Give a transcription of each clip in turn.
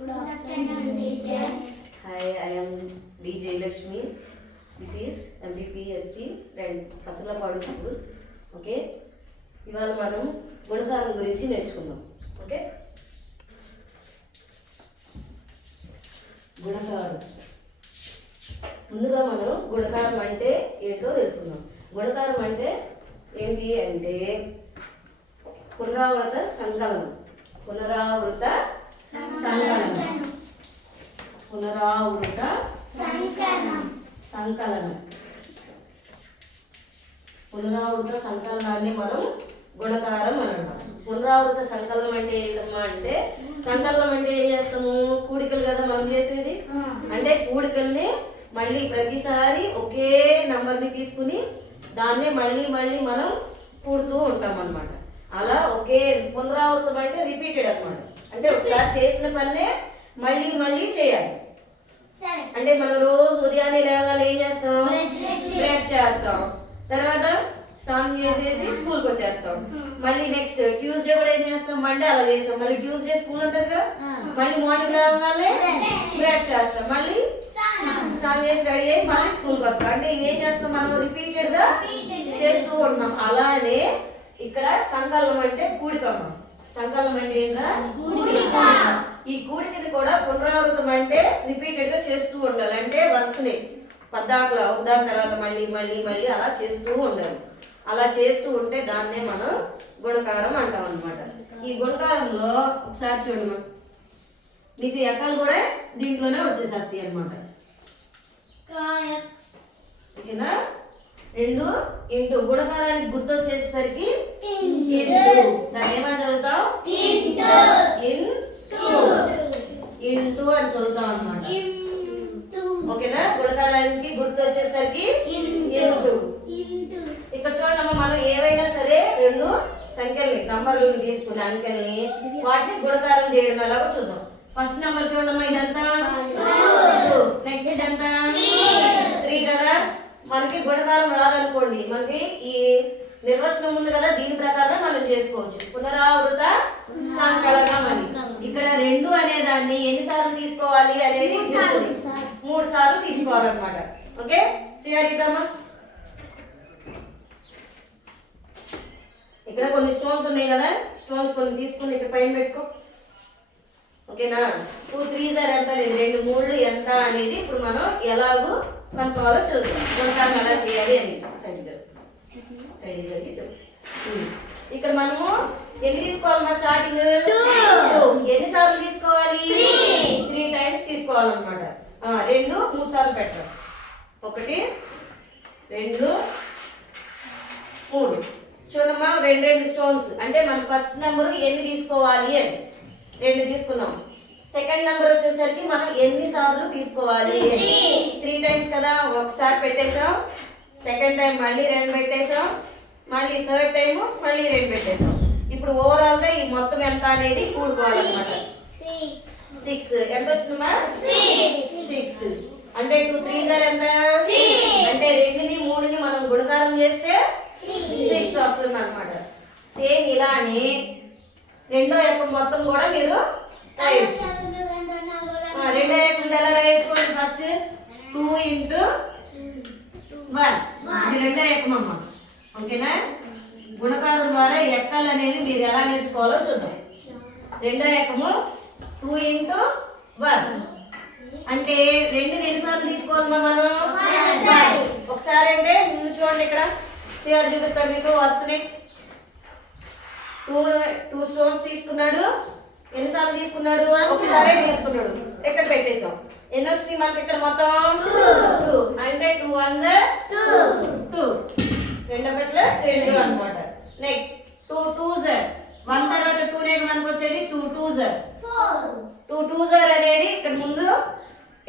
Good afternoon, teachers. Hi, I am DJ Lakshmi. This is MBPSG and Pasalapadu School. Okay ఇవాళ మనం గుణకారం గురించి నేర్చుకుందాం. ఓకే గుణకారం ముందుగా మనం గుణకారం అంటే ఏంటో తెలుసుకుందాం. గుణకారం అంటే ఏంటి అంటే పునరావృత సంకలనం. పునరావృత సంకలనం. పునరావృత సంకలనం. పునరావృత సంకలనాన్ని మనం గుణకారం అని అంటాం. పునరావృత సంకలనం అంటే ఏంటమ్మా అంటే, సంకలనం అంటే ఏం చేస్తాము, కూడికలు కదా మనం చేసేది. అంటే కూడికల్ని మళ్ళీ ప్రతిసారి ఒకే నంబర్ని తీసుకుని దాన్నే మళ్ళీ మళ్ళీ మనం కూడుతూ ఉంటాం అన్నమాట. అలా ఒకే పునరావృతం అంటే రిపీటెడ్ అన్నమాట. అంటే ఒకసారి చేసిన పన్నే మళ్ళీ మళ్ళీ చేయాలి. అంటే మనం రోజు ఉదయాన్నే లేవాలి ఏం చేస్తాం, బ్రష్ చేస్తాం, తర్వాత స్నానం చేసేసి స్కూల్కి వచ్చేస్తాం. మళ్ళీ నెక్స్ట్ ట్యూస్డే కూడా ఏం చేస్తాం, మండే అలా చేస్తాం. మళ్ళీ ట్యూస్డే స్కూల్ ఉంటుంది కదా, మళ్ళీ మార్నింగ్ లేవగానే బ్రష్ చేస్తాం, మళ్ళీ స్నానం చేసి రెడీ అయ్యి మళ్ళీ స్కూల్కి వస్తాం. అంటే ఇవేం చేస్తాం, మనం రిపీటెడ్ గా చేస్తూ ఉంటున్నాం. అలానే ఇక్కడ సంకలనం అంటే కూడికమ్మ. సంకలనం అంటే ఏంటా, ఈ కూడికని కూడా పునరావృతం అంటే రిపీటెడ్ గా చేస్తూ ఉండాలి. అంటే వరుసనే పద్దాకలా ఒకదాని తర్వాత మళ్ళీ మళ్ళీ మళ్ళీ అలా చేస్తూ ఉండాలి. అలా చేస్తూ ఉంటే దాన్నే మనం గుణకారం అంటాం అన్నమాట. ఈ గుణకారంలో ఒకసారి చూడమ్మా, మీకు ఎక్కలు కూడా దీంట్లోనే వచ్చేసేస్తాయి అన్నమాట. ఓకేనా, 2 ఇంటూ గుణకారానికి గుర్తు వచ్చేసరికి దాన్ని ఏమని చదువుతాం, ఇంటూ అని చదువుతాం అన్నమాట. ఓకేనా, గుణకారానికి గుర్తు వచ్చేసరికి ఇంటూ. ఇక్కడ చూడమ్మా, మనం ఏవైనా సరే 2 సంఖ్యల్ని నంబర్లను తీసుకునే అంకెల్ని వాటిని గుణకారం చేయడం ఎలాగో చూద్దాం. ఫస్ట్ నెంబర్ చూడమ్మా, ఇదంతా 2, నెక్స్ట్ ఇదంతా 3 కదా. మనకి గుణకారం రాదనుకోండి, మనకి ఈ నిర్వచనం ఉంది కదా, దీని ప్రకారం మనం చేసుకోవచ్చు. పునరావృత సంకలనం అని. ఇక్కడ 2 అనే దాన్ని ఎన్నిసార్లు తీసుకోవాలి అనేది చెప్తుంది. 3 సార్లు తీసుకోవాలన్నమాట. ఓకే, శ్రీహరికమ్మా, ఇక్కడ కొన్ని స్టోన్స్ ఉన్నాయి కదా, స్టోన్స్ కొన్ని తీసుకుని ఇక్కడ పైన పెట్టుకో. ఓకేనా, 2 3s ఎంత లేదు, 2 3లు ఎంత అనేది ఇప్పుడు మనం ఎలాగో కనుక్కోవాలో చదువుతాం. గుణకారం ఎలా చేయాలి అని సైడ్ జరిగి చదువు. ఇక్కడ మనము ఎన్ని తీసుకోవాలమ్మా, స్టార్టింగ్ 2. ఎన్నిసార్లు తీసుకోవాలి, 3 టైమ్స్ తీసుకోవాలన్నమాట. 2 3 సార్లు పెట్టాం. 1 2 3. చూడమ్మా, 2 స్టోన్స్ అంటే మనం ఫస్ట్ నెంబర్ ఎన్ని తీసుకోవాలి అని 2 తీసుకున్నాం. సెకండ్ నెంబర్ వచ్చేసరికి మనం ఎన్ని సార్లు తీసుకోవాలి, 3 టైమ్స్ కదా. ఒకసారి పెట్టేసాం, సెకండ్ టైం మళ్ళీ 2 పెట్టేసాం, మళ్ళీ థర్డ్ టైం మళ్ళీ 2 పెట్టేసాం. ఇప్పుడు ఓవరాల్ గా ఈ మొత్తం ఎంత అనేది కూడుకోవాలన్నమాట. 6 ఎంత వచ్చిందమ్మా, 6. అంటే 2 3s ఎంత, అంటే 2ని 3ని మనం గుణకారం చేస్తే 6 వస్తుంది అనమాట. సేమ్ ఇలానే రెండో యొక్క మొత్తం కూడా మీరు రాయొచ్చు. రెండో యొక్క ఎలా రాయొచ్చు అంటే ఫస్ట్ 2 ఇంటూ 1, ఇది రెండో ఎక్కం అమ్మ. ఓకేనా, గుణకారం ద్వారా ఎక్కలు అనేవి మీరు ఎలా నేర్చుకోవాలో చూద్దాం. రెండో ఎక్కము 2 ఇంటూ 1 అంటే 2ని ఎన్నిసార్లు తీసుకోవాలమ్మా మనం, 1. ఒకసారి అంటే ముందు చూడండి, ఇక్కడ సిఆర్ చూపిస్తాడు మీకు వరుసని. 2 స్టోన్స్ తీసుకున్నాడు, ఎన్నిసార్లు తీసుకున్నాడు, ఒకసారి తీసుకున్నాడు, ఇక్కడ పెట్టేసాం. ఎన్ని వచ్చినాయి మనకి ఇక్కడ మొత్తం 2. అంటే 2 1s 2, 2 ఒకట్ల 2 అనమాట. నెక్స్ట్ 2 2s 1 తర్వాత 2 నే మనకు వచ్చేది 2 2s 2 2s అనేది ఇక్కడ ముందు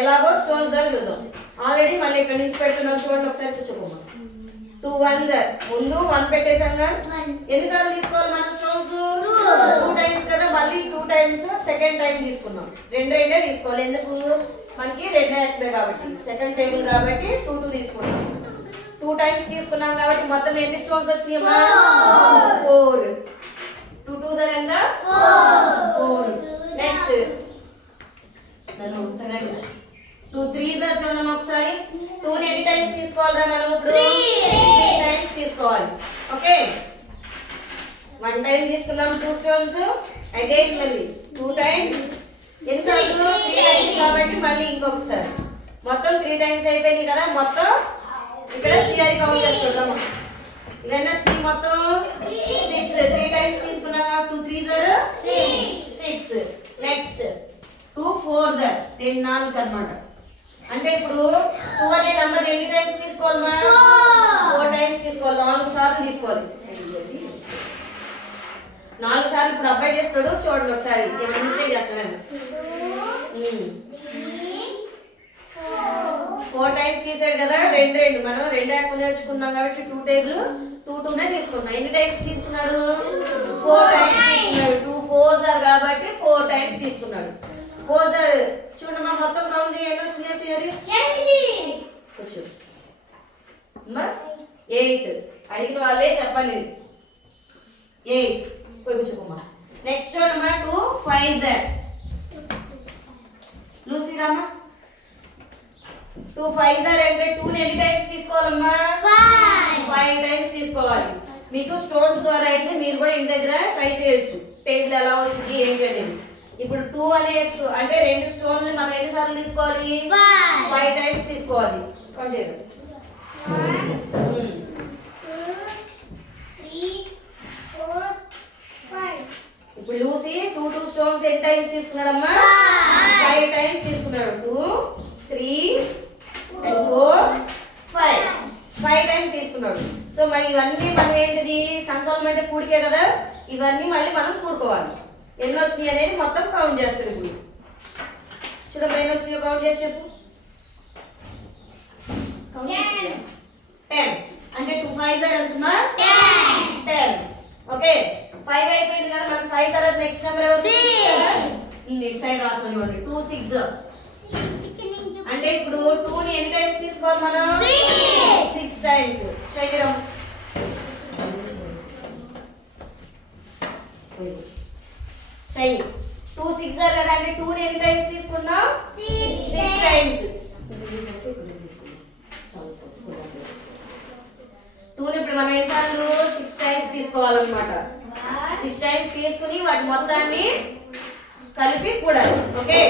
ఎలాగో స్టోన్స్ ద్వారా చూద్దాం. ఆల్రెడీ మళ్ళీ ఇక్కడ నుంచి పెడుతున్నాం చూడండి, ఒకసారి కూర్చోమ్మా. 2 1s ముందు 1 పెట్టేసాంగా. ఎన్నిసార్లు తీసుకోవాలి మన స్టోన్స్, 2 టైమ్స్ కదా. మళ్ళీ 2 టైమ్స్ సెకండ్ టైం తీసుకున్నాం. 2 తీసుకోవాలి, ఎందుకు మనకి 2 ఎక్కడే కాబట్టి, సెకండ్ టేబుల్ కాబట్టి 2 2 తీసుకున్నాం. 2 టైమ్స్ తీసుకున్నాం కాబట్టి మొత్తం ఎన్ని స్టోన్స్ వచ్చినాయమ్మా, 4. 2 2s ఎంత, 4. నెక్స్ట్ నన్ను ఒకసారి 2 3s చూడమ్మా ఒకసారి 2 ని ఎన్ని టైమ్స్ తీసుకోవాలిరా మనం ఇప్పుడు 3 టైమ్స్ తీసుకోవాలి ఓకే 1 టైం తీసుకున్నాం 2 స్టోన్స్ అగైన్ మళ్ళీ 2 టైమ్స్ ఎన్నిసార్లు 3 టైమ్స్ కాబట్టి మళ్ళీ ఇంకొకసారి మొత్తం 3 టైమ్స్ అయిపోయినాయి కదా మొత్తం ఇక్కడ సిఆర్ కౌంట్ చేసుకుందాం ఇవన్నీ వచ్చినాయి మొత్తం 6 3 టైమ్స్ తీసుకున్నాం 2 3s are 6 next 2 4s are 2 4 అన్నమాట అంటే ఇప్పుడు 2 అనే నంబర్ ఎన్ని టైమ్స్ తీసుకోవాలి మనం 4 టైమ్స్ తీసుకోవాలి 4 సార్లు తీసుకోవాలి 4 సార్లు ఇప్పుడు అబ్బాయి చేస్తాడు చూడండి ఒకసారి ఏమైనా మిస్టేక్ చేస్తాను 4 టైమ్స్ తీసాడు కదా రెండు రెండు మనం రెండు యాక్ట్ నేర్చుకున్నాం కాబట్టి 2 టేబుల్ 2 2నే తీసుకున్నాం ఎన్ని టైమ్స్ తీసుకున్నాడు 4 టైమ్స్ తీసుకున్నాడు 2 4s are కాబట్టి 4 టైమ్స్ తీసుకున్నాడు 4s are చూడమ్మా మొత్తం కౌంట్ చేయండి వచ్చినాయి అది 8 కూర్చో అమ్మా 8 అడిగిన వాళ్ళే చెప్పాలి 8 పోయి కూర్చోమ్మా నెక్స్ట్ చూడమ్మా 2 5s are లూసీ రామ్మా 2 5s are అంటే 2 ని ఎన్ని టైమ్స్ తీసుకోవాలమ్మా 5 టైమ్స్ తీసుకోవాలి మీకు స్టోన్స్ ద్వారా అయితే మీరు కూడా ఇంటి దగ్గర ట్రై చేయొచ్చు టేబుల్ ఎలా వచ్చింది ఏంటి అనేది ఇప్పుడు 2 అనే అంటే రెండు స్టోన్లు మనం ఎన్నిసార్లు తీసుకోవాలి 5 టైమ్స్ తీసుకోవాలి కౌంట్ చేద్దాం 1 2 3 4 5 ఇప్పుడు లూసీ 2 స్టోన్స్ ఎన్ని టైమ్స్ తీసుకున్నాడమ్మా 5 టైమ్స్ తీసుకున్నాడు 2 3 and 4 5 టైమ్స్ తీసుకున్నాడు సో మరి ఇవన్నీ మనం ఏంటిది సంకలనం అంటే కూడికే కదా ఇవన్నీ మళ్ళీ మనం కూడుకోవాలి ఎన్ని వచ్చినాయి అనేది మొత్తం కౌంట్ చేస్తాడు ఇప్పుడు చూడమ్మా ఎన్ని వచ్చినాయో కౌంట్ చేసి చెప్పు 10 అంటే 2 5s are ఎంతమ్మా 10 ఓకే 5 అయిపోయింది కదా మనం 5 తర్వాత నెక్స్ట్ నెంబర్ ఎవరు ఇటు సైడ్ రాస్తాను 2 6 అంటే ఇప్పుడు 2 ని ఎన్ని టైమ్స్ తీసుకోవాలి మనం 6 టైమ్స్ శైలిరం శైలి 2 6s are కదా అంటే 2 ని ఎన్ని టైమ్స్ తీసుకున్నాం 6 టైమ్స్ 2 ని ఇప్పుడు మనం ఎన్నిసార్లు 6 టైమ్స్ తీసుకోవాలన్నమాట 6 టైమ్స్ తీసుకుని వాటి మొత్తాన్ని కలిపి కూడాలి ఓకే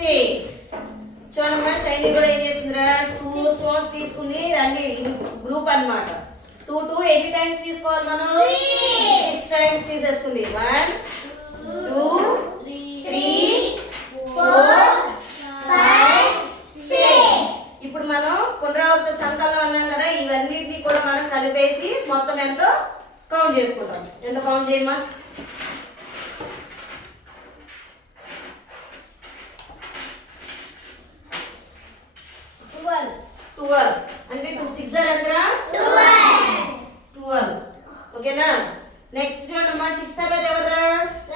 6 చూడమ్మా శైలి కూడా ఏం చేసిందిరా 2 స్టోన్స్ తీసుకుంది అన్ని గ్రూప్ అన్నమాట 2 2 ఎన్ని టైమ్స్ తీసుకోవాలి మనం 6 టైమ్స్ తీసేసుకుంది 1 2 3 4 5 6 ఇప్పుడు మనం పునరావృత సంకలనం అన్నాం కదా ఇవన్నిటిని కూడా మనం కలిపేసి మొత్తం ఎంతో కౌంట్ చేసుకుంటాం ఎంత కౌంట్ చేయమా 12 అంటే 2 6s are ఎంతరా 12 ఓకేనా నెక్స్ట్ చూడమ్మా 6 తర్వాత ఎవరా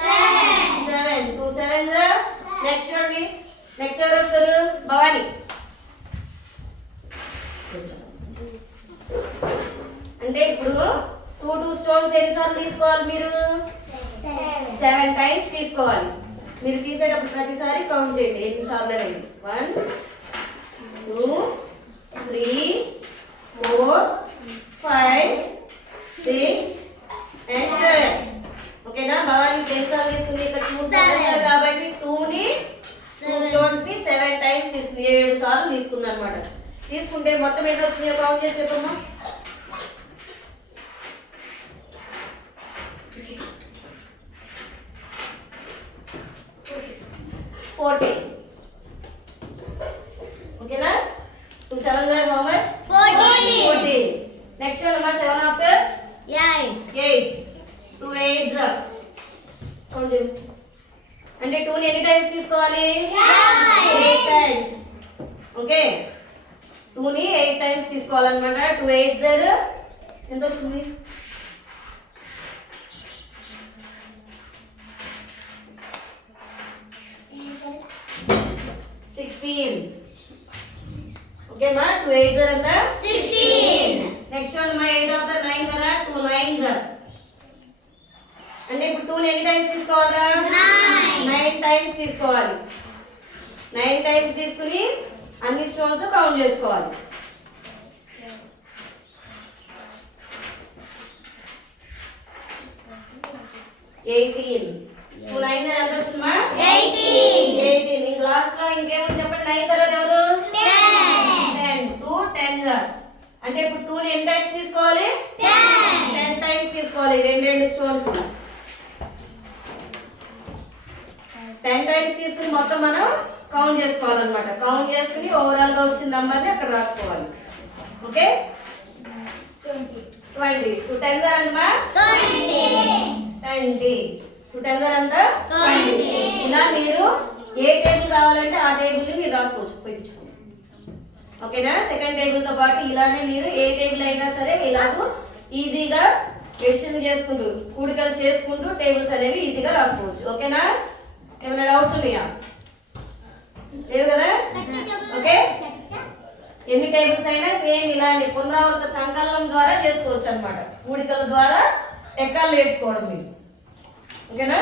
7 2 7s are నెక్స్ట్ చూడండి నెక్స్ట్ ఎవరు వస్తారు భవాని అంటే ఇప్పుడు 2 స్టోన్స్ ఎన్నిసార్లు తీసుకోవాలి మీరు 7 టైమ్స్ తీసుకోవాలి మీరు తీసేటప్పుడు ప్రతిసారి కౌంట్ చేయండి ఎన్నిసార్లు అనేది 1 2 3 4 5 6 and 7 ఓకేనా భవాని 10 సార్లు తీసుకుంది ఇక్కడ 2 స్టోన్స్ కాబట్టి 2 స్టోన్స్ ని 7 టైమ్స్ తీసుకుంది 7 సార్లు తీసుకుంది అన్నమాట తీసుకుంటే మొత్తం ఎన్ని వచ్చినాయో కౌంట్ చేసి చెప్పమ్మా 40 ఓకేనా 2 7s are how much 14 next one number 7 after 8 2 8s are count చేయండి అంటే 2 ని ఎన్ని టైమ్స్ తీసుకోవాలి 8 టైమ్స్ ఓకే 2 ని 8 టైమ్స్ తీసుకోవాలన్నమాట 2 8s are ఎంత వచ్చింది 16 ఓకే మా 2 8s are ఎంత 16 నెక్స్ట్ వన్ మా 8 ఆఫ్టర్ 9 కదా 2 9s are అంటే ఇప్పుడు 2ని ఎన్ని టైమ్స్ తీసుకోవాలిరా? 9 టైమ్స్ తీసుకోవాలి. 9 టైమ్స్ తీసుకుని అన్ని స్టోన్స్ కౌంట్ చేసుకోవాలి. ఎయిటీన్. 2 9 ఎంత వచ్చిందమ్మా? 18. ఇంక లాస్ట్ లో ఇంకేమని చెప్పండి? 9 తర్వాత ఎవరు? 10. 2 10 అంటే ఇప్పుడు 2ని ఎన్ని టైమ్స్ తీసుకోవాలి? 10 టైమ్స్ తీసుకోవాలి. రెండు స్టోన్స్ 10 టైమ్స్ తీసుకుని మొత్తం మనం కౌంట్ చేసుకోవాలన్నమాట. కౌంట్ చేసుకుని ఓవరాల్ గా వచ్చిన నంబర్ని అక్కడ రాసుకోవాలి. ఓకే 20. 2 10 అమ్మా 20. 2 10 అంతా 20. ఇలా మీరు ఏ టేబుల్ కావాలంటే ఆ టేబుల్ ని మీరు రాసుకోవచ్చు, ఉపయోగించుకోండి. ఓకేనా? సెకండ్ టేబుల్ తో పాటు ఇలానే మీరు ఏ టేబుల్ అయినా సరే ఇలాగూ ఈజీగా ఎడిషన్ చేసుకుంటూ కూడికలు చేసుకుంటూ టేబుల్స్ అనేవి ఈజీగా రాసుకోవచ్చు. ఓకేనా? ఏమైనా డౌట్స్ ఉన్నాయా? లేవు కదా? ఓకే, ఎన్ని టేబుల్స్ అయినా సేమ్ ఇలాంటి పునరావృత సంకలనం ద్వారా చేసుకోవచ్చు అన్నమాట. కూడికల ద్వారా ఎక్కాలు నేర్చుకోవడం మీరు. ఓకేనా?